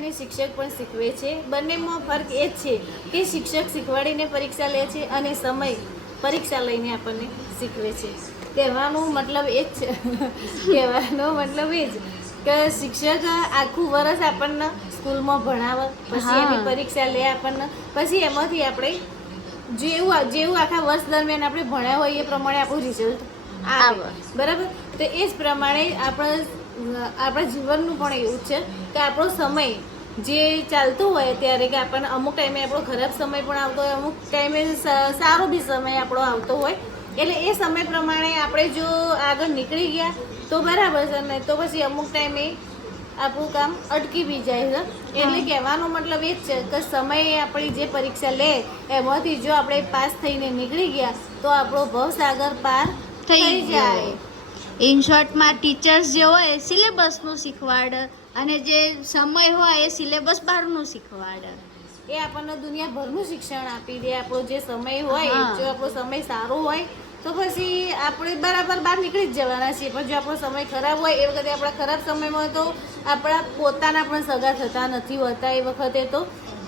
અને શિક્ષક પણ શીખવે છે. બંનેમાં ફરક એ જ છે કે શિક્ષક શીખવાડીને પરીક્ષા લે છે અને સમય પરીક્ષા લઈને આપણને શીખવે છે. કહેવાનો મતલબ એ જ છે કહેવાનો મતલબ એ જ કે શિક્ષક આખું વર્ષ આપણને સ્કૂલમાં ભણાવે, પછી એની પરીક્ષા લે આપણને, પછી એમાંથી આપણે જેવું આખા વર્ષ દરમિયાન આપણે ભણ્યા હોય એ પ્રમાણે આપણું રિઝલ્ટ આવે. બરાબર? તો એ જ પ્રમાણે આપણા જીવનનું પણ એવું છે કે આપણો સમય જે ચાલતું હોય ત્યારે કે આપણને અમુક ટાઈમે આપણો ખરાબ સમય પણ આવતો હોય, અમુક ટાઈમે સારો બી સમય આપણો આવતો હોય. એટલે એ સમય પ્રમાણે આપણે જો આગળ નીકળી ગયા તો બરાબર છે, નહીં તો પછી અમુક ટાઈમે આપણું કામ અટકી બી જાય છે. એટલે કહેવાનો મતલબ એ જ છે કે સમયે આપણી જે પરીક્ષા લે એમાંથી જો આપણે પાસ થઈને નીકળી ગયા તો આપણો ભવસાગર પાર થઈ જાય. ઇન શોર્ટમાં ટીચર્સ જે હોય સિલેબસનું શીખવાડે અને જે સમય હોય એ સિલેબસ બહારનું શીખવાડે. એ આપણને દુનિયાભરનું શિક્ષણ આપી દે. આપણો જે સમય હોય, જો આપણો સમય સારો હોય તો પછી આપણે બરાબર બહાર નીકળી જ જવાના છીએ. પણ જો આપણો સમય ખરાબ હોય એ વખતે આપણા ખરાબ સમયમાં તો આપણા પોતાના પણ સગા થતા નથી હોતા એ વખતે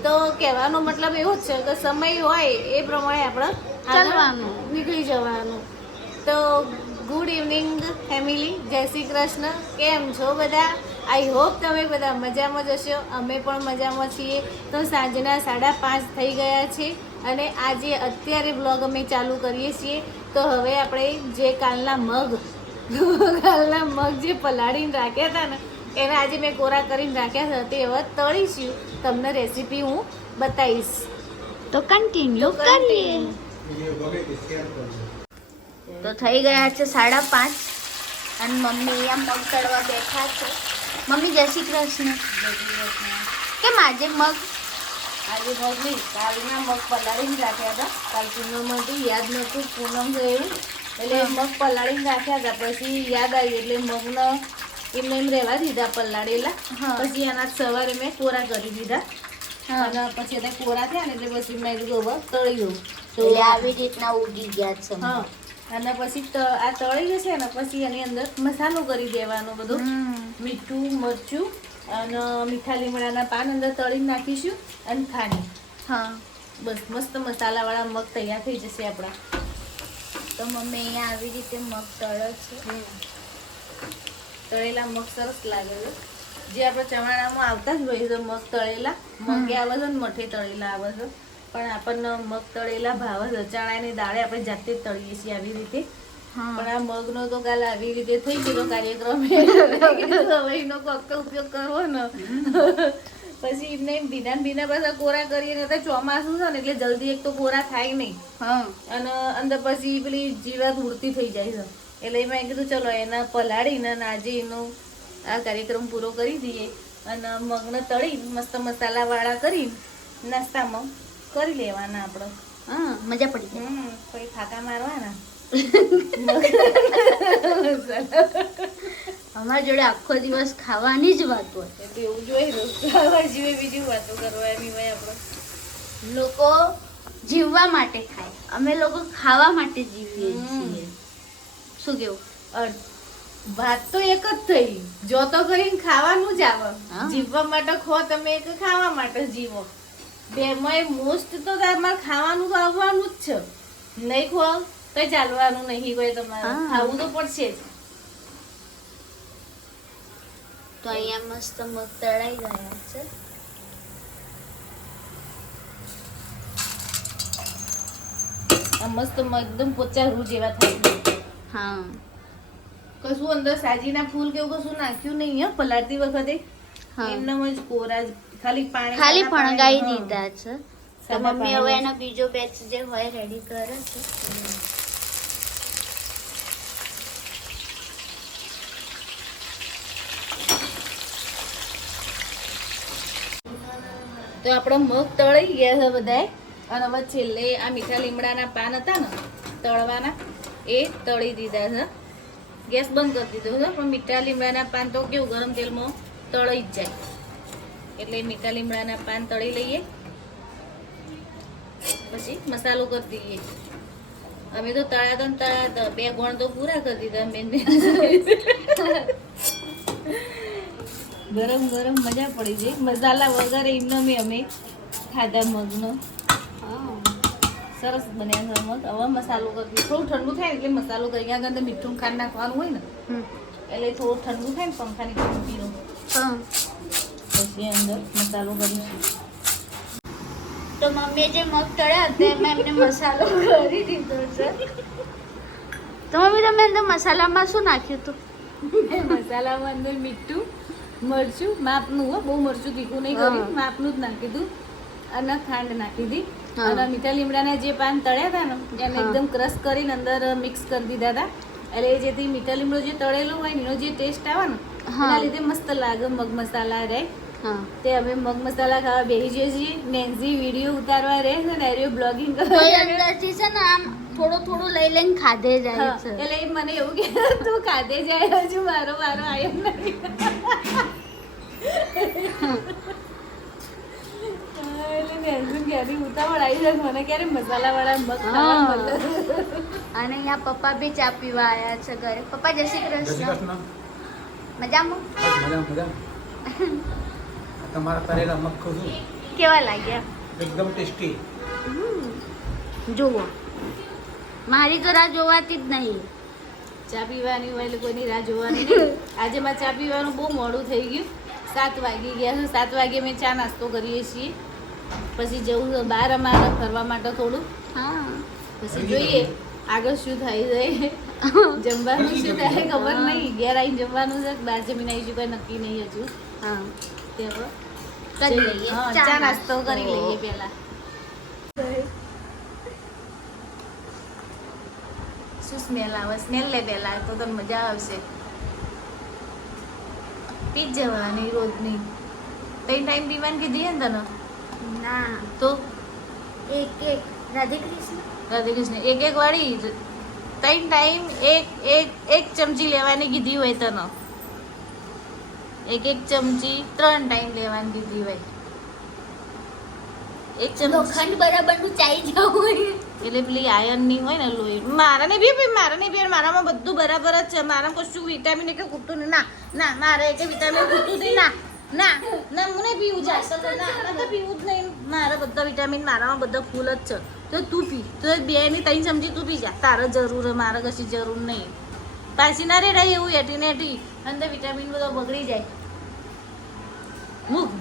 તો કહેવાનો મતલબ એવો જ છે કે સમય હોય એ પ્રમાણે આપણે ચાલવાનું, નીકળી જવાનું. તો ગુડ ઇવનિંગ ફેમિલી, જય શ્રી કૃષ્ણ. કેમ છો બધા? આઈ હોપ તમે બધા મજામાં જ હશો. અમે પણ મજામાં છીએ. તો સાંજના 5:30 થઈ ગયા છે અને આજે અત્યારે બ્લોગ અમે ચાલુ કરીએ છીએ. તો હવે આપણે જે કાલના મગ જે પલાળીને રાખ્યા હતા ને એને આજે મેં કોરા કરીને રાખ્યા હતા તે હવે તળીશું. તમને રેસીપી હું બતાવીશ. તો કન્ટિન્યુ કરીએ. તો થઈ ગયા છે 5:30 અને મમ્મી અહીંયા મગ તળવા બેઠા છે. મમ્મી જય શ્રી કૃષ્ણ. કેમ આજે મગ? આજે મગ નહીં, કાલના મગ પલાળીને રાખ્યા હતા. કાલ પૂનમમાંથી યાદ નહોતું, પૂનમ ગયું એટલે મગ પલાળીને રાખ્યા હતા. પછી યાદ આવી એટલે મગને એમને એમ રહેવા દીધા પલાળેલા. પછી એના સવારે મેં કોરા કરી દીધા અને પછી એને કોરા થયા ને એટલે પછી મેં કીધું હવે તળી દઉં. તો આવી રીતના ઉગી ગયા છે. હા, અને પછી આ તળી જશે ને પછી એની અંદર મસાલો કરી દેવાનો બધો. મીઠું, મરચું અને મીઠા લીમડાના પાન અંદર તળીને નાખીશું અને ખાંડ. બસ મસ્ત મસાલાવાળા મગ તૈયાર થઈ જશે આપણા. તો મમ્મી અહીંયા આવી રીતે મગ તળે છે. તળેલા મગ સરસ લાગે છે. જે આપણે ચવાણામાં આવતા જ હોય છે મગ તળેલા. મગ આવે છે ને મઠે તળેલા આવે છે, પણ આપણને મગ તળેલા ભાવે છે. ચણાની દાળે આપણે જાતે જ તળીએ છીએ આવી રીતે. પણ આ મગનો તો કાલ આવી રીતે થઈ ગયો કાર્યક્રમ. સવાઈનો કોકતો ઉપયોગ કરવો ને પછી એમને ભીના પાછા કોરા કરીએ. તો ચોમાસું છે ને એટલે જલ્દી એક તો કોરા થાય નહીં અને અંદર પછી પેલી જીવાત ઉડતી થઈ જાય છે. એટલે મેં કીધું ચલો એના પલાળીને આજે એનો આ કાર્યક્રમ પૂરો કરી દઈએ અને મગને તળી મસ્ત મસાલાવાળા કરી નાસ્તામાં કરી લેવાના આપણે. મજા પડી જાય. પછી ફાકા મારવાના. અમારા જોડે આખો દિવસ ખાવાની જ વાત હોય. એવું જોઈ ખાવા જીવે બીજી વાતો કરવાની હોય. આપણે લોકો જીવવા માટે ખાય, અમે લોકો ખાવા માટે જીવીએ છીએ. શું કેવું? વાત તો એક જ થઈ. જો તો કરીને ખાવાનું જ આવે. જીવવા માટે ખો તમે એક ખાવા માટે જીવો. બેમાં મોસ્ટ તો તમારે ખાવાનું તો આવવાનું જ છે. નહીં ખો કઈ ચાલવાનું નહીં. કોઈ તમારે ખાવું તો પડશે જ. તો અહીંયા મસ્ત મગ તળાઈ ગયા છે. આ મસ્ત એકદમ પોચા રૂ જેવા થાય. કશું અંદર સાજીના ફૂલ કેવું કશું નાખ્યું નહીં પલાળતી વખતે. એમનામ જ કોરા ખાલી ફણગાઈ દીધા છે. તો મમ્મી હવે એનો બીજો બેચ જે હોય રેડી કરે છે. તો આપણા મગ તળી ગયા છે બધાય. અને હવે છેલ્લે આ મીઠા લીમડાના પાન હતા ને તળવાના એ તળી દીધા છે. ગેસ બંધ કરી દીધો છે. પણ મીઠા લીમડાના પાન તો કેવું ગરમ તેલમાં તળી જ જાય. એટલે મીઠા લીમડાના પાન તળી લઈએ પછી મસાલો કરી દઈએ. અમે તો તળાતા 2 ગોણ તો પૂરા કરી દીધા. મેં ગરમ ગરમ મજા પડી જાય. મસાલા વગર એમને અમે ખાધા મગનો. સરસ બન્યા છે મગ. હવે મસાલો કરી થોડું ઠંડુ થાય એટલે મસાલો કરી ત્યાં આગળ મીઠું ખાંડ નાખવાનું હોય ને એટલે થોડું ઠંડુ થાય ને પંખાની પીરો પછી અંદર મસાલો કરીશું. તો મમ્મીએ જે મગ તળ્યા હતા એમાં એમને મસાલો કરી દીધો છે. તો મમ્મી તમે અંદર મસાલામાં શું નાખ્યું હતું? મસાલામાં અંદર મીઠું મરચું માપનું હો, બહુ મરચું તીખું નહીં કર્યું, માપનું જ નાખી દીધું અને ખાંડ નાખી દીધી અને મીઠા લીમડાના જે પાન તળ્યા હતા ને એને એકદમ ક્રશ કરીને અંદર મિક્સ કરી દીધા હતા. એટલે એ જેથી મીઠા લીમડો જે તળેલો હોય ને એનો જે ટેસ્ટ આવે ને એના લીધે મસ્ત લાગે મગ મસાલા રહે. તે અમે મગ મસાલા ખાવા બેસી જઈએ છીએ. નેન્સી વિડીયો ઉતારવા રહે છે ને એરિયો બ્લોગિંગ કરવા અંદરથી છે ને આમ થોડું થોડું લઈ લઈને ખાધે જાય છે. એટલે એ મને એવું કે તું ખાધે જાય હજુ મારો આવ્યો નથી. એટલે નેન્સી ક્યારે ઉતાવળ આવી જાય મને ક્યારે મસાલા વાળા મગ ખાવા મળે. અને અહીંયા પપ્પા બી ચા પીવા આવ્યા છે ઘરે. પપ્પા જય શ્રી કૃષ્ણ. મજામાં? તમારા કરેલા મગ ખાઉં છું, કેવા લાગ્યા? એકદમ ટેસ્ટી. જુઓ મારી તો રાહ જોવાતી જ નહીં. ચા પીવાની હોય એટલે કોઈની રાહ જોવાની નહીં. આજે મારે ચા પીવાનું બહુ મોડું થઈ ગયું. 7 વાગી ગયા છે. 7 વાગે મેં ચા નાસ્તો કરીએ છીએ. પછી જવું છે બહાર અમારે ફરવા માટે થોડું. પછી જોઈએ આગળ શું થાય છે. જમવાનું શું થાય ખબર નહીં. ઘેર આવીને જમવાનું છે બહાર જમીને આવીશું કઈ નક્કી નહીં હજુ. તે હવે કરી લઈએ ચા નાસ્તો કરી લઈએ પહેલા. શું સ્મેલ આવે? સ્મેલ લે પહેલા તો તને મજા આવશે. પી જ જવાની રોજની. તઈ ટાઈમ પીવાની કીધી ને તને? ના તો એક રાધે કૃષ્ણ એક વાળી ત્રણ ટાઈમ એક ચમચી લેવાની કીધી હોય તને. એક ચમચી 3 ટાઈમ લેવાની કીધી હોય. એક ચમચી લોખંડ બરાબરનું ચાઈ જવું એટલે પેલી આયર્ન ની હોય ને લોહી. મારા ને બી મારામાં બધું બરાબર જ છે. મારામાં કશું વિટામિન કે ખૂટતું નહીં. ના મારે એક વિટામિન ખૂટતું નહીં. ના મને પીવું જાય ના તો પીવું જ નહીં. મારા બધા વિટામિન મારામાં બધા ફૂલ જ છે. તો તું પી. તો 2 ની 3 ચમચી તું પી જા. તારે જરૂર હે, મારે કશી જરૂર નહીં. પાછી ના રે રહી એવું એટી અંદર વિટામિન બધો બગડી જાય.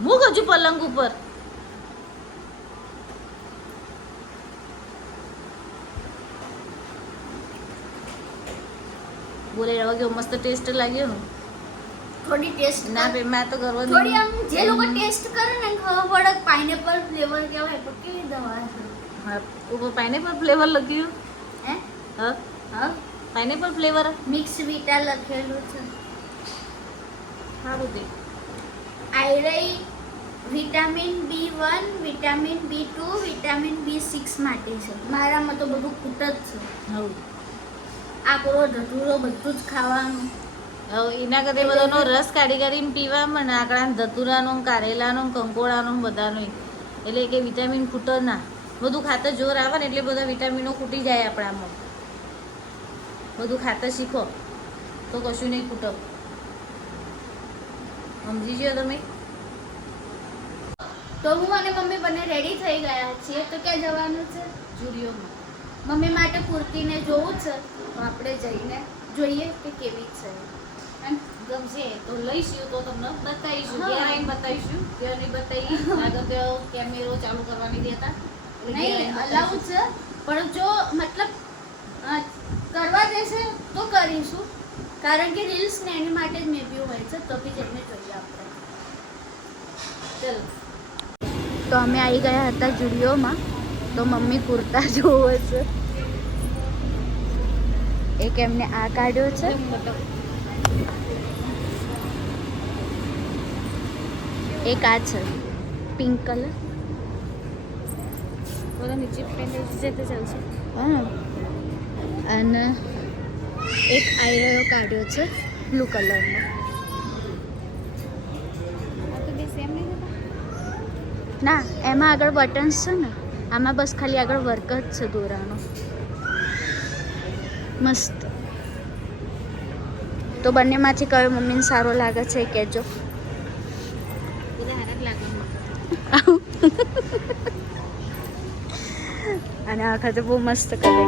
મૂક હજુ પલંગ ઉપર. બોલે રવા કેવો મસ્ત ટેસ્ટ લાગ્યો ને. થોડી ટેસ્ટ ના બે મેં તો કરવા થોડી આમ જે લોકો ટેસ્ટ કરે ને ખબર પડે પાઇનેપલ ફ્લેવર કહેવાય તો કેવી દવા છે. હા ઉપર પાઇનેપલ ફ્લેવર લખ્યું. હે હા પાઇનેપલ ફ્લેવર મિક્સ વિટા લખેલું છે. સારું તે iron vitamin B1 vitamin B2 vitamin B6 માટે છે. મારામાં તો બધું ખૂટ જ છે. હવ આકરો ધતુરો બધું જ ખાવાનું. હવે એના કરતા બધાનો રસ કાઢી પીવામાં ને આકડા ધતુરાનો કારેલાનો કંકોડાનો બધાનો. એટલે કે વિટામિન ખૂટે ના. બધું ખાતા જોર આવે ને એટલે બધા વિટામિનો ખૂટી જાય આપણામાં. બધું ખાતા શીખો તો કશું નહીં ખૂટે. સમજી ગયો તમે? તો હું અને મમ્મી બંને રેડી થઈ ગયા છીએ. તો ક્યાં જવાનું છે? જુડિયોમાં. મમ્મી માટે કુર્તીને જોવું છે તો આપણે જઈને જોઈએ કે કેવી છે. ગમશે તો લઈશું તો તમને બતાવીશું. ઘેર આવીને બતાવીશું. ઘેર નહીં બતાવી આગળ તો કેમેરો ચાલુ કરવાની દેતા. નહીં અલાઉ છે પણ જો મતલબ કરવા દેશે તો કરીશું. કારણ કે રીલ્સ ને એની માટે જ મેબી હોય છે તો બી જઈને જોઈએ આપણે. ચલો તો અમે આવી ગયા હતા જુડિયોમાં. તો મમ્મી કુર્તા જોવે છે. એક એમને આ કાઢ્યો છે. એક આ છે પિંક કલર. બોલો નીચે પેન્ટ છે તો ચાલશે. હા અને એક આયરો કાઢ્યો છે બ્લુ કલરનો. આ તો બે સેમ નહીં હતા. ના એમાં આગળ બટન્સ છે ને, આમાં બસ ખાલી આગળ વર્ક જ છે દોરાનો. મસ્ત. તો બંનેમાંથી કયો મમ્મીને સારો લાગે છે કહેજો. અને આ વખતે બહુ મસ્ત કરે.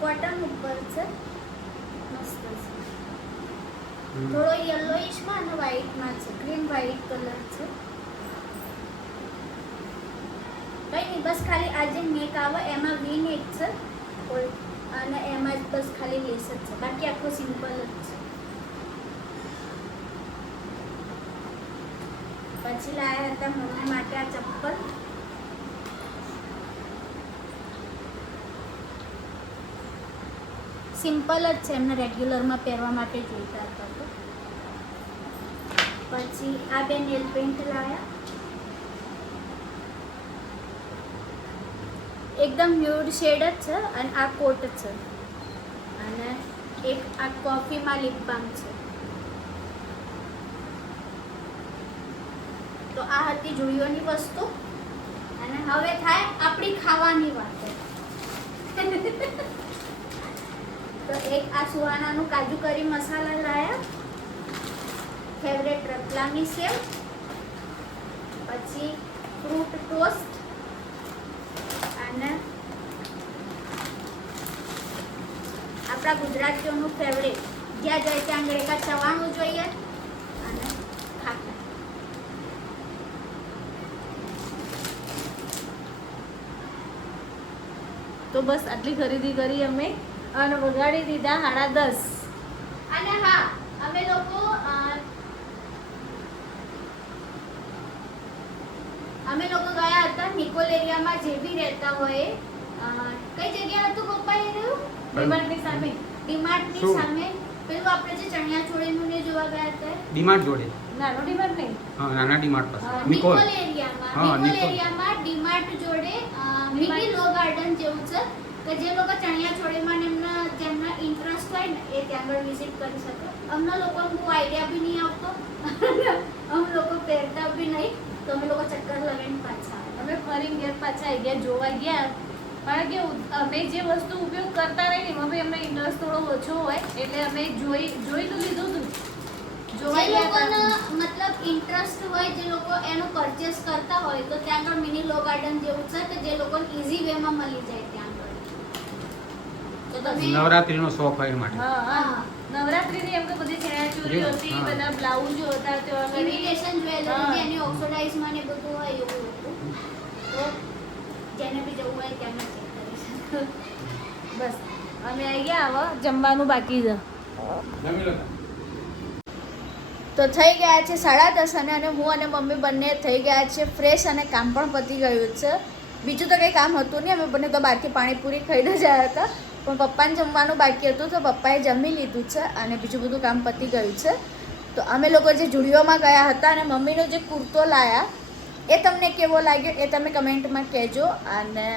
કોટન ઉપર છે, મસ્ત છે. થોડો યલોઈશમાં અને વ્હાઈટમાં છે, ગ્રીન વ્હાઈટ કલર છે. કઈ નહીં, બસ ખાલી આ જે નેક આવે એમાં વી નેક છે અને એમાં જ બસ ખાલી લેસ જ છે, બાકી આખો સિમ્પલ જ છે. પછી લાયા હતા મમ્મી માટે આ ચપ્પલ. સિમ્પલ જ છે, એમને રેગ્યુલરમાં પહેરવા માટે જોઈતા હતા. તો પછી આ બે નેલ પેન્ટ લાયા, એકદમ ન્યૂડ શેડ જ છે અને આ કોટ છે અને એક આ કોફીમાં લિપ બામ છે. તો આ હતી જુડિયોની વસ્તુ. અને હવે થાય આપણી ખાવાની વાતો. તો એક આ સુહાનાનું કાજુ કરી મસાલા લાયા, ફેવરેટ રતલામી સેવ, પછી ફ્રૂટ ટોસ્ટ અને આપણા ગુજરાતીઓનું ફેવરેટ જ્યાં જાય ત્યાં ગળેકા ચવાણું જોઈએ અને ખાટા. તો બસ આટલી ખરીદી કરી અમે અને વગાડી દીધા 10:30. અને હા, અમે લોકો ગયા હતા નિકોલ એરિયામાં, જે બી રહેતા હોય કઈ જગ્યા હતું પપ્પા એ રહ્યું? ડીમાર્ટની સામે. ડીમાર્ટની શું? સામે પેલું આપણે જે ચણિયા ચોળીનું ને જોવા ગયા હતા ડીમાર્ટ જોડે. નાનો ડીમાર્ટ નહીં. હા, નાના ડીમાર્ટ પાસે. નિકોલ નિકોલ. એરિયામાં. હા, નિકોલ નિકોલ. એરિયામાં ડીમાર્ટ જોડે મિની લો ગાર્ડન જેવું છે કે જે લોકો ચણિયા ચોળીમાં ને જેમના ઇન્ટરેસ્ટ હોય ને એ ત્યાં આગળ વિઝિટ કરી શકે. અમને લોકો બહુ આઈડિયા બી નહીં આવતો, અમે લોકો પહેરતા બી નહીં, તો અમે લોકો ચક્કર લગાવીને પાછા આવ્યા. અમે ફરી ઘેર પાછા આવી ગયા, જોવા ગયા. પણ કે અમે જે વસ્તુ ઉપયોગ કરતા રહી ને એમાં બી અમને ઇન્ટરેસ્ટ થોડો ઓછો હોય એટલે અમે જોઈ તો લીધું હતું. જોવા જે ગયા લોકોને હતા. મતલબ ઇન્ટરેસ્ટ હોય, જે લોકો એનું પરચેસ કરતા હોય તો ત્યાં આગળ મિની લો ગાર્ડન જેવું છે કે જે લોકોને ઈઝી વેમાં મળી જાય ત્યાં આગળ. તો તમે નવરાત્રીનો શોખ હોય એ માટે. હા હા, નવરાત્રીની એમ તો બધી ચણિયાચોળી હતી, હા. બધા બ્લાઉઝો હતા, તો આગળ ઇમિટેશન જ્વેલરી હા. જેની ઓક્સિડાઇઝમાં ને બધું હોય એવું હતું. તો જેને બી જવું હોય ત્યાં ચેક કરી શકે. બસ અમે આવી ગયા. હવે જમવાનું બાકી છે. જમી લો. તો થઈ ગયા છે 10:30 અને હું અને મમ્મી બંને થઈ ગયા છે ફ્રેશ અને કામ પણ પતી ગયું છે. બીજું તો કંઈ કામ હતું નહીં, અમે બંને તો બહારથી પાણીપુરી ખાઈને જ આવ્યા હતા, પણ પપ્પાને જમવાનું બાકી હતું તો પપ્પાએ જમી લીધું છે અને બીજું બધું કામ પતી ગયું છે. તો અમે લોકો જે જુડિયોમાં ગયા હતા અને મમ્મીનો જે કુર્તો લાયા એ તમને કેવો લાગ્યો એ તમે કમેન્ટમાં કહેજો. અને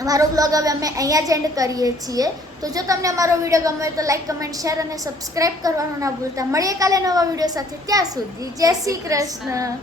અમારો બ્લોગ હવે અમે અહીંયા જ એન્ડ કરીએ છીએ. તો જો તમને અમારો વિડીયો ગમ્યો તો લાઈક, કમેન્ટ, શેર અને સબસ્ક્રાઈબ કરવાનું ના ભૂલતા. મળીએ કાલે નવા વિડીયો સાથે. ત્યાં સુધી જય શ્રી કૃષ્ણ.